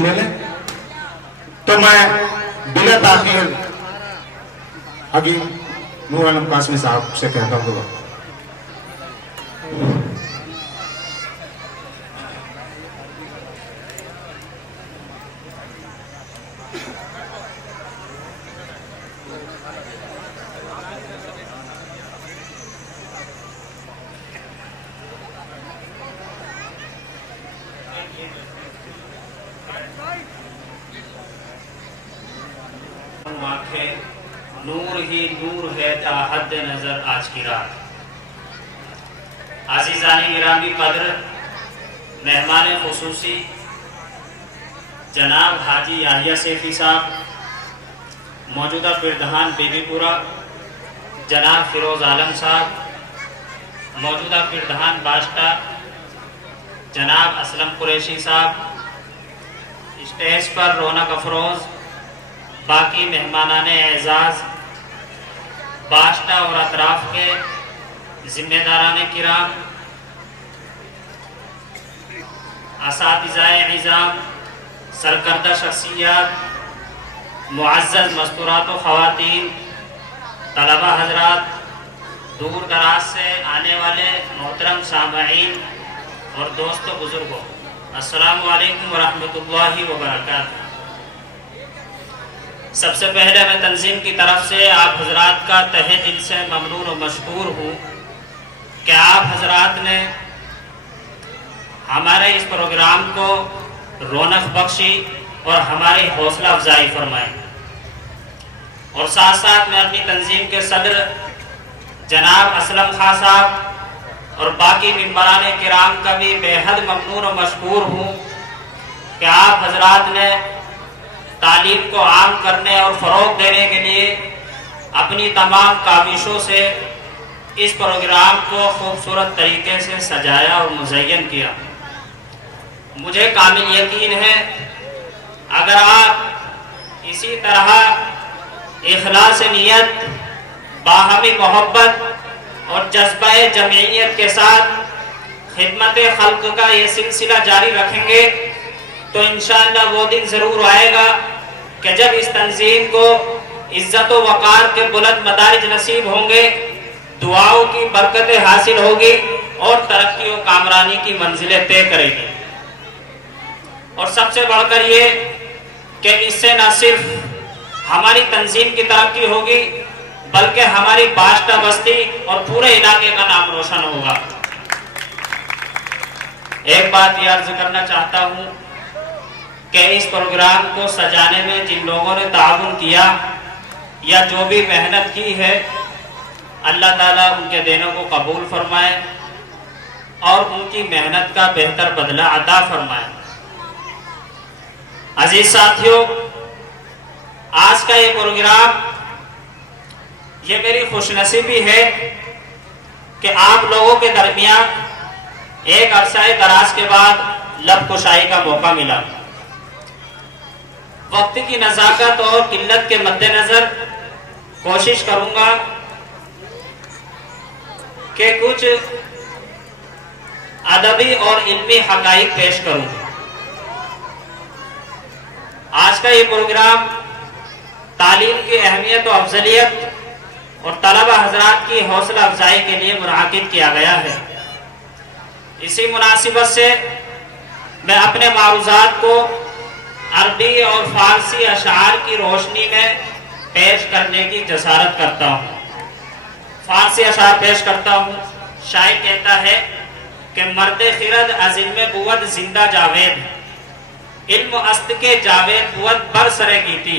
ملے تو میں بلا تاخیر حکیم نور عالم قاسمی صاحب سے کہتا ہوں نور ہی نور ہے تا حد نظر آج کی رات۔ عزیزان گرامی قدر، مہمان خصوصی جناب حاجی یحییٰ سیفی صاحب، موجودہ پردھان بی بی پورہ جناب فیروز عالم صاحب، موجودہ پردھان باشٹہ جناب اسلم قریشی صاحب، اسٹیج پر رونق افروز باقی مہمانان اعزاز، باشٹہ اور اطراف کے ذمہ داران کرام، اساتذہ اعظام، سرکردہ شخصیات، معزز مستورات و خواتین، طلبہ حضرات، دور دراز سے آنے والے محترم سامعین اور دوستوں بزرگوں، السلام علیکم ورحمۃ اللہ وبرکاتہ۔ سب سے پہلے میں تنظیم کی طرف سے آپ حضرات کا تہہ دل سے ممنون و مشکور ہوں کہ آپ حضرات نے ہمارے اس پروگرام کو رونق بخشی اور ہماری حوصلہ افزائی فرمائی، اور ساتھ ساتھ میں اپنی تنظیم کے صدر جناب اسلم خان صاحب اور باقی ممبران کرام کا بھی بے حد ممنون و مشکور ہوں کہ آپ حضرات نے تعلیم کو عام کرنے اور فروغ دینے کے لیے اپنی تمام کاوشوں سے اس پروگرام کو خوبصورت طریقے سے سجایا اور مزین کیا۔ مجھے کامل یقین ہے اگر آپ اسی طرح اخلاص نیت، باہمی محبت اور جذبہ جمعیت کے ساتھ خدمت خلق کا یہ سلسلہ جاری رکھیں گے تو انشاءاللہ وہ دن ضرور آئے گا کہ جب اس تنظیم کو عزت و وقار کے بلند مدارج نصیب ہوں گے، دعاؤں کی برکتیں حاصل ہوگی اور ترقی و کامرانی کی منزلیں طے کرے گی۔ اور سب سے بڑھ کر یہ کہ اس سے نہ صرف ہماری تنظیم کی ترقی ہوگی بلکہ ہماری باشٹہ بستی اور پورے علاقے کا نام روشن ہوگا۔ ایک بات یہ عرض کرنا چاہتا ہوں کہ اس پروگرام کو سجانے میں جن لوگوں نے تعاون کیا یا جو بھی محنت کی ہے، اللہ تعالیٰ ان کے دینوں کو قبول فرمائے اور ان کی محنت کا بہتر بدلہ عطا فرمائے۔ عزیز ساتھیوں، آج کا یہ پروگرام یہ میری خوش نصیبی ہے کہ آپ لوگوں کے درمیان ایک عرصہ دراز کے بعد لب کشائی کا موقع ملا۔ وقت کی نزاکت اور قلت کے مد نظر کوشش کروں گا کہ کچھ ادبی اور علمی حقائق پیش کروں۔ آج کا یہ پروگرام تعلیم کی اہمیت و افضلیت اور طلبہ حضرات کی حوصلہ افزائی کے لیے منعقد کیا گیا ہے۔ اسی مناسبت سے میں اپنے معروضات کو عربی اور فارسی اشعار کی روشنی میں پیش کرنے کی جسارت کرتا ہوں۔ فارسی اشعار پیش کرتا ہوں۔ شاعر کہتا ہے کہ مرد خرد از علم بود زندہ جاوید، علم است کے جاوید بود بر سر گیتی،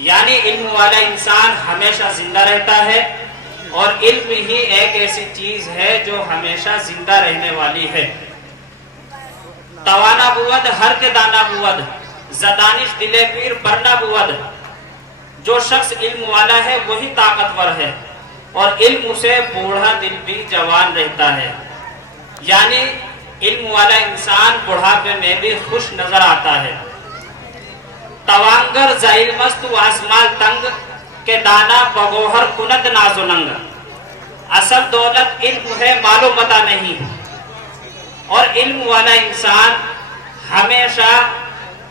یعنی علم والا انسان ہمیشہ زندہ رہتا ہے اور علم ہی ایک ایسی چیز ہے جو ہمیشہ زندہ رہنے والی ہے۔ توانا بود ہر کے دانا بود، زدانش دلے پیر برنا بود۔ جو شخص علم والا ہے وہی طاقتور ہے اور علم سے بوڑھا دل بھی جوان رہتا ہے، یعنی علم والا انسان بڑھاپے میں بھی خوش نظر آتا ہے۔ توانگر زائل مست و اسمال تنگ کہ دانا بگوہر کند ناز و ننگ۔ اصل دولت علم ہے، مال و متاع نہیں، اور علم والا انسان ہمیشہ